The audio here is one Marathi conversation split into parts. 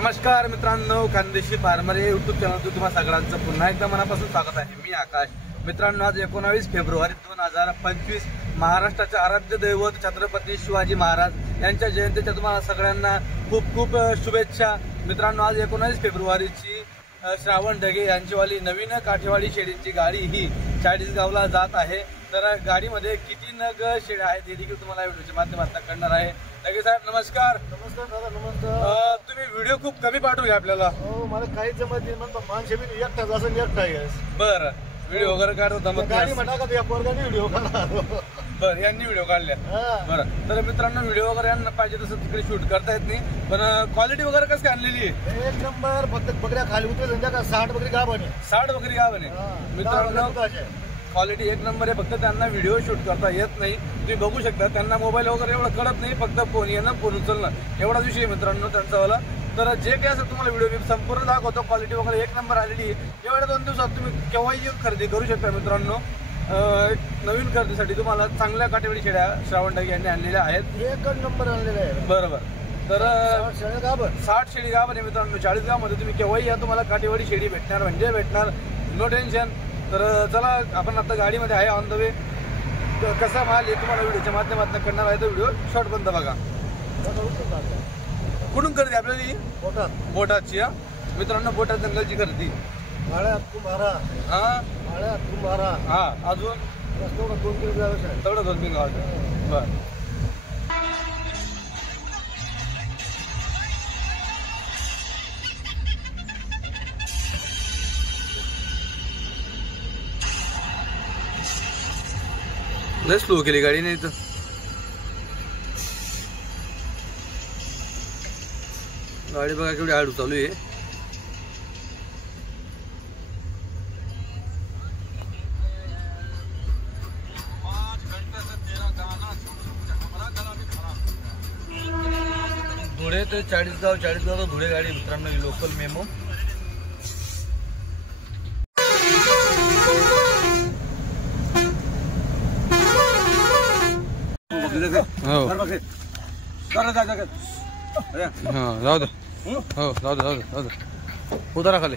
नमस्कार मित्रांनो, खानदेशी फार्मर या युट्यूब चॅनलवर तुम्हा सगळ्यांचं पुन्हा एकदा मनापासून स्वागत आहे। मी आकाश। मित्रांनो, आज 19 फेब्रुवारी 2025 महाराष्ट्राचे आराध्य दैवत छत्रपती शिवाजी महाराज यांच्या जयंतीच्या तुम्हाला सगळ्यांना खूप खूप शुभेच्छा। मित्रांनो, आज 19 फेब्रुवारीची श्रावण ढगे यांचीवाली नवीन काठेवाडी शेळींची गाडी ही चाळीसगावला जात आहे। तर गाडीमध्ये किती नग शेळ्या आहेत हे देखील तुम्हाला व्हिडिओच्या माध्यमातून कळणार आहे। ढगे साहेब नमस्कार। नमस्कार दादा, नमस्कार। तुम्ही व्हिडिओ खूप कमी पाठवले आपल्याला। हो, मला काही जमत नाही, म्हणतो माणसे बी एकटा असं एकटा आहे। बरं, व्हिडिओ वगैरे काढतो गाडी म्हणा का त्या पोरगाने व्हिडिओ काढला। बरं, यांनी व्हिडिओ काढल्या। बरं, तर मित्रांनो व्हिडिओ वगैरे यांना पाहिजे तसं तिकडे शूट करता येत नाही, पण क्वालिटी वगैरे कसं काय आणलेली आहे? एक नंबर। फक्त बकऱ्या खाली उतरले का 60 बकरी गाभण आहे। 60 बकरी गाभण आहे मित्रांनो। क्वालिटी एक नंबर आहे, फक्त त्यांना व्हिडिओ शूट करता येत नाही। तुम्ही बघू शकता, त्यांना मोबाईल वगैरे एवढं कळत नाही, फक्त फोन येणं फोन उचलणं एवढाच विषय मित्रांनो त्यांचा वाला। तर जे काही असं तुम्हाला व्हिडिओ संपूर्ण दाखवतो, क्वालिटी वगैरे एक नंबर आलेली आहे। एवढ्या 2 दिवसात तुम्ही केव्हाही खरेदी करू शकता मित्रांनो। नवीन खरेदीसाठी तुम्हाला चांगल्या काठेवाडी शेळ्या श्रावण ढगे यांनी आणलेल्या आहेत। एक नंबर आणलेला आहे। बरोबर, तर 60 शेळी गाभण आहे मित्रांनो। 40 मध्ये तुम्ही केव्हाही या, तुम्हाला काठेवाडी शेळी भेटणार म्हणजे भेटणार, नो टेन्शन। तर चला, आपण आता गाडीमध्ये आहे, ऑन द वे। कसा माल हे तुम्हाला व्हिडिओच्या माध्यमातून करणार आहे, तो व्हिडिओ शॉर्ट बंद बघा। कुठून खरेदी आपल्याला ही? बोटाची मित्रांनो, बोटात जंगलची खरेदी। हा, अजून तेवढं 2-3 गावाचं। बरं, लय स्लो केली गाडी नाही तर। गाडी बघा केवढी हळू चालू आहे। धुळे ते चाळीसगाव तो धुळे गाडी मित्रांनो, लोकल मेमो। जाऊ दे, हो जाऊ दे उतारा खाली।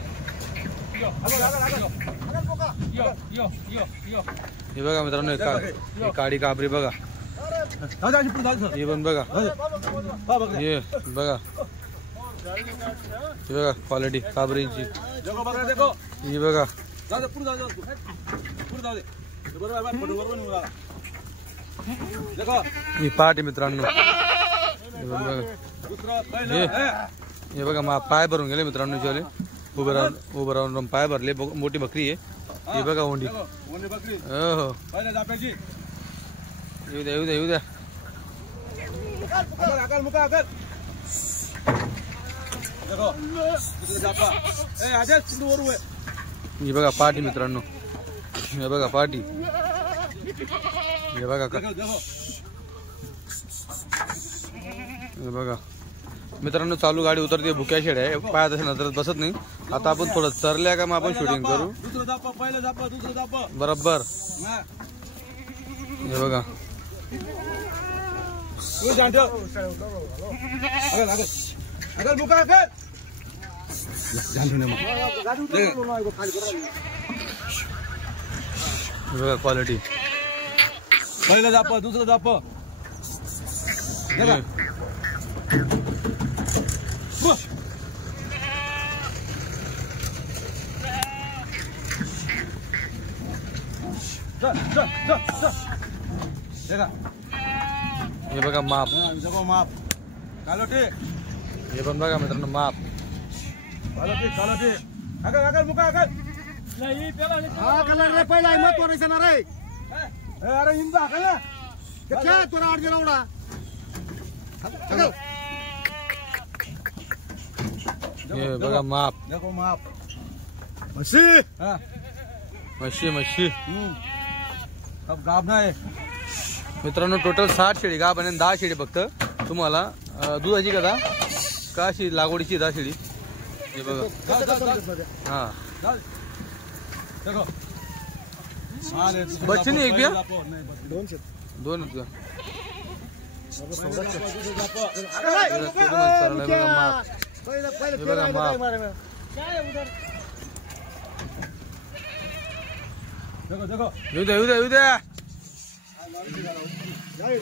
हे बघा मित्रांनो, काडी काबरी बघा, हे पण बघा, हे बघा, हे बघा क्वालिटी काबरीची, ही बघा। ही पाठ आहे मित्रांनो, हे बघा पाय भरून गेले मित्रांनो। चले उभं राहून पाय भरले, मोठी बकरी आहे ही बघा, होंडी। हो, येऊ द्या। ही बघा पाठी मित्रांनो, हे बघा पाठी, हे बघा हे बघा मित्रांनो। चालू गाडी उतरते, भुक्या शेळ्या आहे, पायात असे नजर बसत नाही। आता आपण थोडं चरल्या का मग आपण शूटिंग करू बरोबर। हे बघा, बघा क्वालिटी, पहिलं जाप दुसरं जाप। हे बघा माप, हे पण बघा मित्रांनो माप। पहिला मत वरायचं ना रे। अरे हिंदा क्या तुला अर्ज रावडा। हे बघा माप, म्हशी म्हशी अब गाभणा आहे मित्रांनो। टोटल 60 शेळी गाभण आणि 10 शेळी फक्त तुम्हाला दुधाची का अशी लागवडीची 10 शेळी। हे बघा, हा बच्चे नहीं एक भी दोन पहिलं हे बघा माप. येऊ द्या येऊ द्या येऊ द्या.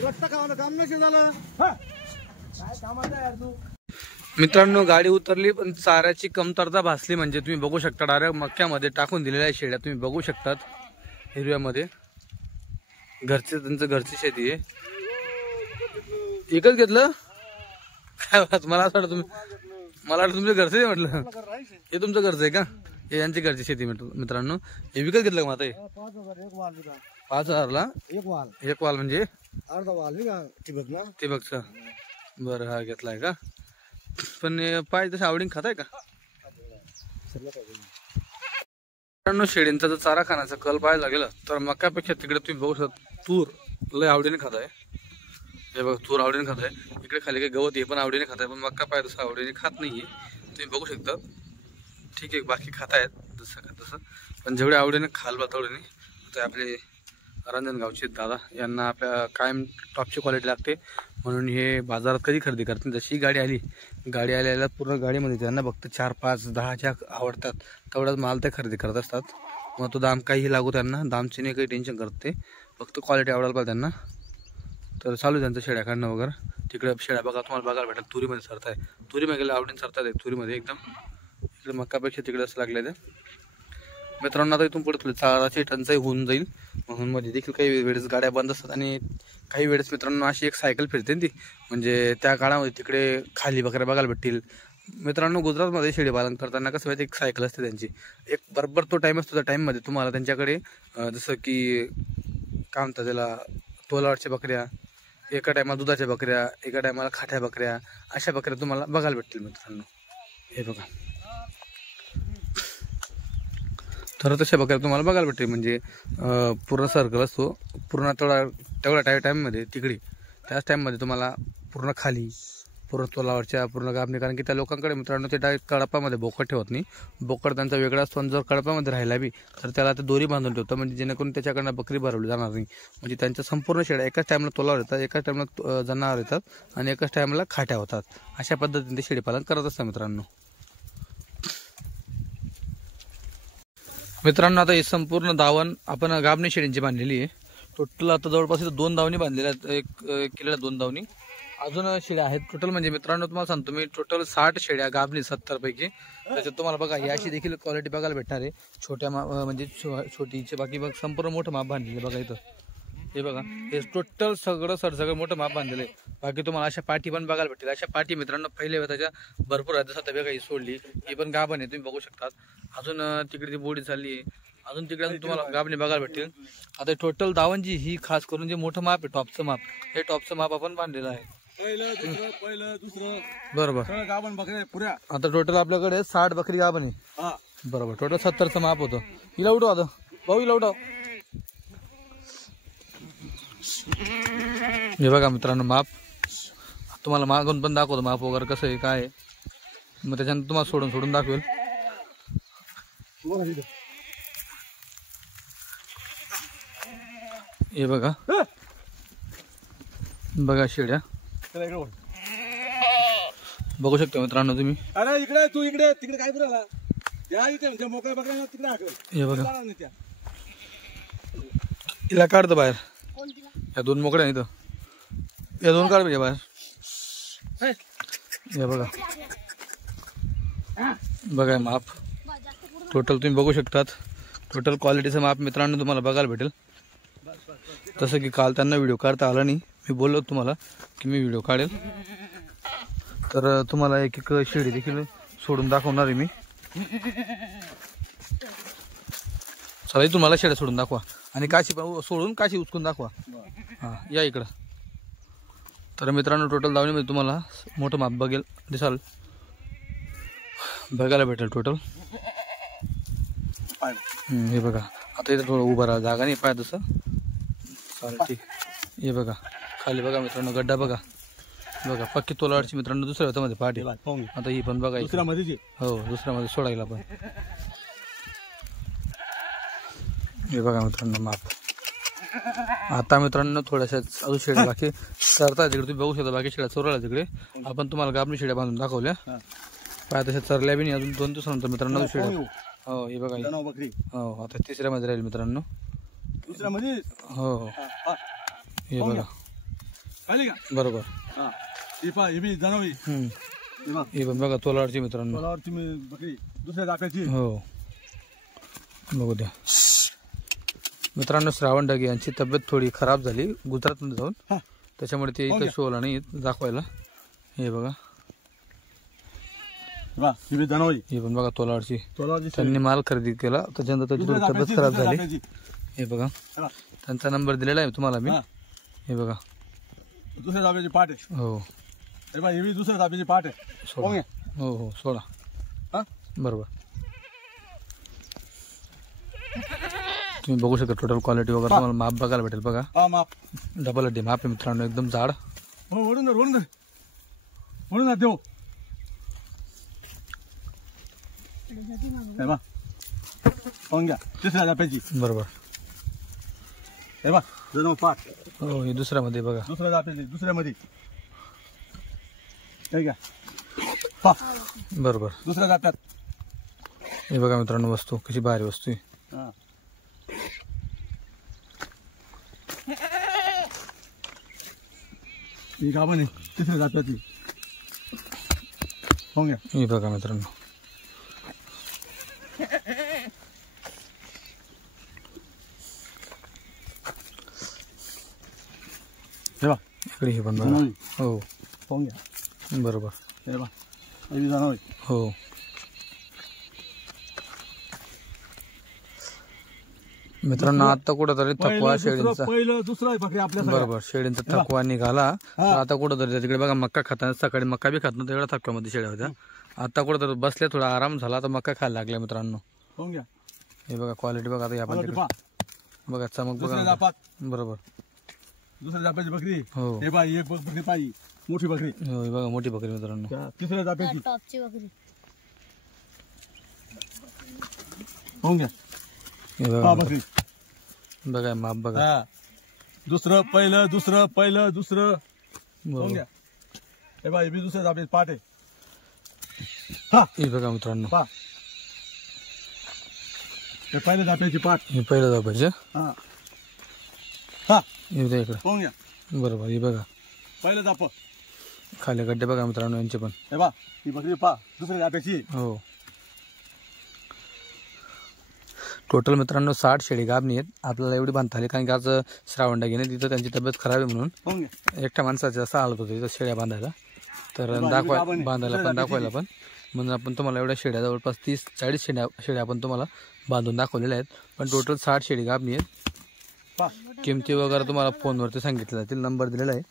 रस्ता खावानं काम नसेल झालं. काय कामाचा यार तू. मित्रांनो गाडी उतरली पण चाऱ्याची कमतरता भासली म्हणजे तुम्ही बघू शकता. डायरेक्ट मक्क्यामध्ये टाकून दिलेल्या शेड्या तुम्ही बघू शकतात हिरव्यामध्ये. घरचे त्यांचं घरची शेती आहे. एकच घेतलं काय मला असं वाटतं मला वाटतं तुमच्या घरचं आहे म्हटलं. हे तुमचं घरचं आहे का? हे यांची घरची शेती मित्रांनो. हे विकत घेतलं का आता? 5,000ला एक वाल म्हणजे अर्धा वाल ठिबक ठिबकचा. बरं हा घेतलाय का? पण पाहिजे तसं आवडीने खाताय का? मित्रांनो शेळींचा जर चारा खाण्याचा कल पाहायला गेला तर मक्यापेक्षा तिकडे तुम्ही बघू शकता तूर लय आवडीने खाताय. हे बघा तूर आवडीने खाताय. इकडे खाली काही गवत हे पण आवडीने खाताय. पण मक्का पाहिजे तसं आवडीने खात नाहीये तुम्ही बघू शकता. ठीक आहे बाकी खातायत जसं का तसं. पण जेवढे आवडीने खाल बा तेवढे नाही. आता आपले रंजनगावचे दादा यांना आपल्या कायम टॉपची क्वालिटी लागते म्हणून हे बाजारात कधी खरेदी करतात. जशी गाडी आल्याला पूर्ण गाडीमध्ये त्यांना फक्त 4, 5, 10 ज्या आवडतात तेवढाच माल ते खरेदी करत असतात. मग तो दाम काही लागू त्यांना दामचे नाही काही टेन्शन करते. फक्त क्वालिटी आवडायला पाहिजे त्यांना. तर चालू त्यांचं शेळ्या काढणं वगैरे. तिकडे शेळ्या बघा तुम्हाला बघायला भेटेल. तुरीमध्ये सरताय. तुरीमध्ये गेलं आवडीने सरतात तुरीमध्ये एकदम. इकडे मक्कापेक्षा तिकडे असं लागले ते. मित्रांनो आता इथून पुढे थोडी चाराची टंचाई होऊन जाईल म्हणून मध्ये देखील काही वेळेस गाड्या बंद असतात. आणि काही वेळेस मित्रांनो अशी एक सायकल फिरते ती म्हणजे त्या काळामध्ये तिकडे खाली बकऱ्या बघायला भेटतील. मित्रांनो गुजरातमध्ये शेळी पालन करताना कसं माहिती एक सायकल असते त्यांची. एक बरोबर तो टाईम असतो. त्या टाईममध्ये तुम्हाला त्यांच्याकडे जसं की काय म्हणतात त्याला तोलावरच्या बकऱ्या, एका टायमाला दुधाच्या बकऱ्या, एका टायमाला खाट्या बकऱ्या, अशा बकऱ्या तुम्हाला बघायला भेटतील मित्रांनो. हे बघा तर तशा बकऱ्या तुम्हाला बघायला भेटतील. म्हणजे पूर्ण सर्कल असतो पूर्ण तेवढ्या टाईममध्ये तिकडे त्याच टाईममध्ये तुम्हाला पूर्ण खाली पूर्ण तोलावरच्या पूर्ण गाभणी. कारण की त्या लोकांकडे मित्रांनो ते डायरेक्ट कळपामध्ये बोकड ठेवत नाही. बोकड त्यांचा वेगळा असतो आणि जर कळपामध्ये राहिला बी तर त्याला ते दोरी बांधून ठेवतं म्हणजे जेणेकरून त्याच्याकडनं बकरी भरवली जाणार नाही. म्हणजे त्यांच्या संपूर्ण शेळ्या एकाच टाईमला तोलावर येतात, एकाच टाईमला जनावर येतात आणि एकाच टाईमला खाट्या होतात. अशा पद्धतीने ते शेळीपालन करत असतात मित्रांनो. आता ही संपूर्ण दावण आपण गाभणी शेळींची बांधलेली आहे. टोटल आता जवळपास 2 दावणी बांधलेल्या आहेत. एक केलेल्या 2 दावणी अजून शेळ्या आहेत. टोटल म्हणजे मित्रांनो तुम्हाला सांगतो मी टोटल 60 शेळ्या गाभणी 70 पैकी. त्याच्यात तुम्हाला बघा ही अशी देखील क्वालिटी बघायला भेटणार आहे. छोट्या म्हणजे छोटीचे बाकी बघ संपूर्ण मोठं माप बांधलेलं बघा इथं. हे बघा हे टोटल सगळं मोठं माप बांधलेलं आहे. बाकी तुम्हाला अशा पाठी पण बघायला भेटतील. अशा पाठी मित्रांनो पहिल्या वेळेच्या भरपूर आहेत. जसं बघा ही सोडली ही पण गाभण आहे तुम्ही बघू शकतात. अजून तिकडे ती बोडी चालली आहे. अजून तिकडे तुम्हाला गाभणी बघायला भेटतील. आता टोटल दावणची ही खास करून जे मोठं माप आहे टॉपचं माप हे टॉपचं माप आपण बांधलेलं आहे. पहिलं दुसरं बरोबर. गाभण बकऱ्या पुऱ्या. आता टोटल आपल्याकडे 60 बकरी गाभण आहे. बरोबर. टोटल 70चं माप होतं. हिला उठव आता भाऊ हिला उठव. हे बघा मित्रांनो माप तुम्हाला मागून पण दाखवतो माप वगैरे कसं आहे काय आहे. मग त्याच्यानंतर तुम्हाला सोडून दाखवेल. हे बघा शेड्या बघू शकता मित्रांनो तुम्ही. अरे इकडे तू इकडे तिकडे काय बोलायला त्या इथे मोकळ्या बकऱ्या तिकडे आठव. हे बघा हिला काढतो बाहेर. या 2 मोकड्या इथं या 2 काढ म्हणजे बाहेर. हे बघा माप टोटल तुम्ही बघू शकतात. टोटल क्वालिटीचं माप मित्रांनो तुम्हाला बघायला भेटेल. तसं की काल त्यांना व्हिडिओ काढता आला नाही. मी बोललो तुम्हाला की मी व्हिडिओ काढेल तर तुम्हाला एक शेळी देखील सोडून दाखवणार आहे मी. चला तुम्हाला शेळ्या सोडून दाखवा आणि काशी सोडून काशी उचकून दाखवा. हां या इकडं. तर मित्रांनो टोटल दावणीमध्ये तुम्हाला मोठं माप बघायला भेटेल टोटल. हे बघा आता इथं थोडं उभं राहा जागा नाही पाय तसं चालेल ठीक. हे बघा खाली बघा मित्रांनो गड्डा बघा पक्की तोलावरची मित्रांनो दुसऱ्या हातामध्ये पाठी. आता ही पण बघा दुसऱ्यामध्ये हो दुसऱ्यामध्ये सोडायला पण. हे बघा मित्रांनो माप. आता मित्रांनो थोड्याशा अजून शेळ्या बाकी सरता तिकडे तुम्ही बघू शकता. बाकी शेळ्या चोरायला तिकडे आपण तुम्हाला गाभणी शेळ्या बांधून दाखवल्या. पाय तशा चरल्या बी नाही अजून 2 दिवसानंतर मित्रांनो शेळ्या. हो, हो हे बघा जनाव बकरी हो आता तिसऱ्यामध्ये राहील मित्रांनो. दुसऱ्यामध्ये हो हो हे बघा खाली का बरोबर. हा ही पहा ही बी जनाव हे पण बघा तोलावरची मित्रांनो. तोलावरची बकरी दुसऱ्या जात्याची. हो बघू द्या मित्रांनो. श्रावण ढगे यांची तब्येत थोडी खराब झाली गुजरातमध्ये जाऊन, त्याच्यामुळे ते इथं शोला नाही दाखवायला. हे बघा ही बी जनाव हे पण बघा तोलावरची. तोलावरची त्यांनी माल खरेदी केला त्याच्यानंतर त्याची थोडी तब्येत खराब झाली. हे बघा त्यांचा नंबर दिलेला आहे तुम्हाला मी. हे बघा दुसऱ्या जाब्याची पाठ आहे. हो हे बघा ही बी दुसऱ्या जाब्याची पाठ आहे. सोडा. हो हो सोडा हा बरोबर. तुम्ही बघू शकता टोटल क्वालिटी वगैरे तुम्हाला माप बघायला भेटेल बघा. हा माप डबल अड्डी माप आहे मित्रांनो एकदम जाड. हो ओढून धर ओढून धर ओढून धर देऊ. हे बा पाहून घ्या तिसऱ्या जाब्याची. बरोबर. हे बा जनाव पाठ. हो हे दुसऱ्यामध्ये बघा. दुसऱ्या जाब्याची दुसऱ्यामध्ये हे घ्या पा बरोबर दुसऱ्या जात्यात. हे बघा मित्रांनो वस्तू कशी भारी वस्तू आहे. हा ही गाभण आहे तिसऱ्या जात्याची. पाहून घ्या. हे बघा मित्रांनो हे बा इकडे हे पण बघा. हो पाहून घ्या. बरोबर. हे बा हे बी जनाव आहे. हो मित्रांनो आता कुठंतरी थकवा शेळींचा पहिलं दुसरा बकरी आपल्या बरोबर शेळींचा थकवा निघाला. तर आता कुठंतरी तिकडे बघा मक्का खाताना सकाळी मक्का बी खात नव्हतं एवढ्या थकव्यामध्ये शेळ्या होत्या. आता कुठंतरी बसल्या थोडा आराम झाला तर मक्का खायला लागल्या मित्रांनो. पाहून घ्या. हे बघा क्वालिटी बघा आता आपण पहा बघा चमक दुसऱ्या बघा. जापात बरोबर. दुसऱ्या जाप्याची बकरी. हो हे पहा एक बकरी पाहिजे मोठी बकरी. हो हे बघा मोठी बकरी मित्रांनो. तिसऱ्या जाप्याची टॉपची बकरी. पाहून घ्या. हे पहा बघा बकरी. बघा माप बघा. हा दुसरं पहिलं दुसरं पहिलं दुसरं. पाहून बरोबर. घ्या. हे पहा हे बी दुसऱ्या जाप्याची पाठ आहे. हा हे बघा मित्रांनो पहा हे पहिल्या जाप्याची पाठ. हे पहिलं जाऊ पाहिजे. हा हा हे बघा इकडे पाहून घ्या. बरोबर. हे बघा पहिलं जाप. खाली गड्डे बघा मित्रांनो यांचे पण. हे पहा ही बकरी पहा दुसऱ्या जाप्याची. हो टोटल मित्रांनो 60 शेळी गाभणी आहेत. आपल्याला एवढी बांधता आली कारण की आज श्रावण ढगेने तिथं त्यांची तब्येत खराब आहे म्हणून पाहून घ्या. एकट्या माणसाचं असं हालत होतं तिथं शेळ्या बांधायला. तर बांधायला पण दाखवायला पण म्हणून आपण तुम्हाला एवढ्या शेळ्या जवळपास 30-40 शेळ्या आपण तुम्हाला बांधून दाखवलेल्या आहेत. पण टोटल 60 शेळी गाभणी आहेत. पहा किमती वगैरे तुम्हाला फोनवरती सांगितलं जातील. नंबर दिलेला आहे.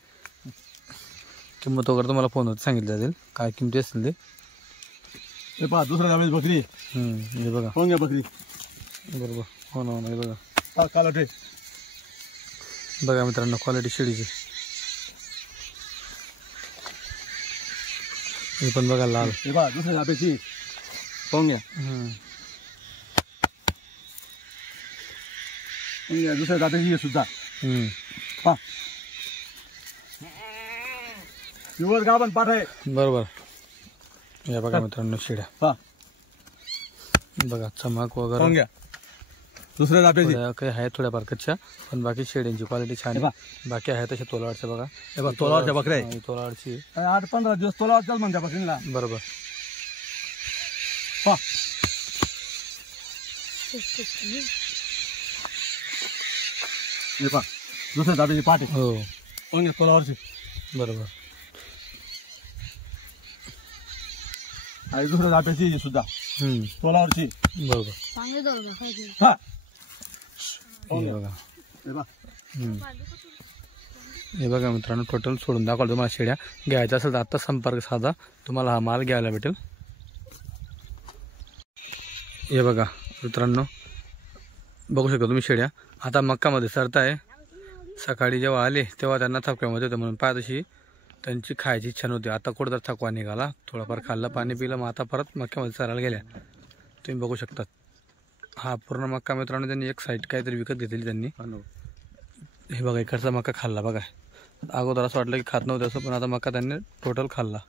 किंमत वगैरे तुम्हाला फोनवरती सांगितलं जातील काय किमती असतील ते. हे पहा दुसऱ्या जाप्याची बकरी. हे बघा पाहून घ्या बकरी. बरोबर. हो ना हो ना हे बघा. हा कालटे. बघा मित्रांनो क्वालिटी शेळीची. हे पण बघा लाल. हे पहा दुसऱ्या जाप्याची. पाहून घ्या. दुसऱ्या जाप्याची सुद्धा. पहा प्युअर गाभण पाठ आहे. बरोबर. या बघा मित्रांनो शेळ्या पहा बघा चमक पाहून वगैरे घ्या. दुसऱ्या जाप्याची. थोड्या काही आहे थोड्याफार कच्च्या पण बाकी शेळ्यांची क्वालिटी छान हे आहे. बाकी आहे तशा तोलावरच्या बघा. हे बघा तोलावरच्या बकऱ्या आहे. ही तोलावरची आहे. 8-15 दिवस तोलावर चाल म्हणत्या बकरीला. बरोबर. पहा हे पहा दुसऱ्या जाप्याची पाठ आहे. हो पाहून घ्या तोलावरची. बरोबर. आणि दुसऱ्या जाप्याची सुद्धा तोलावरची. बरोबर. चांगले धरून खायची. हा हे बघा. हे पहा हे बघा मित्रांनो टोटल सोडून दाखवलं तुम्हाला शेळ्या. घ्यायचा असेल तर आत्ता संपर्क साधा तुम्हाला हा माल घ्यायला भेटेल. हे बघा मित्रांनो बघू शकता तुम्ही शेळ्या आता मक्कामध्ये सरताय. सकाळी जेव्हा आले तेव्हा त्यांना थकव्यामध्ये होतं म्हणून पाय तशी त्यांची खायची इच्छा नव्हती. आता कुठं तर थकवा निघाला थोडंफार खाल्लं पाणी पिलं मग आता परत मक्क्यामध्ये चरायला गेल्या. तुम्ही बघू शकता हा पूर्ण मक्का मित्रांनो त्यांनी एक साईड काहीतरी विकत घेतली त्यांनी. हे बघा इकडचा मक्का खाल्ला बघा. अगोदर असं वाटलं की खात नव्हतं असं पण आता मक्का त्यांनी टोटल खाल्ला.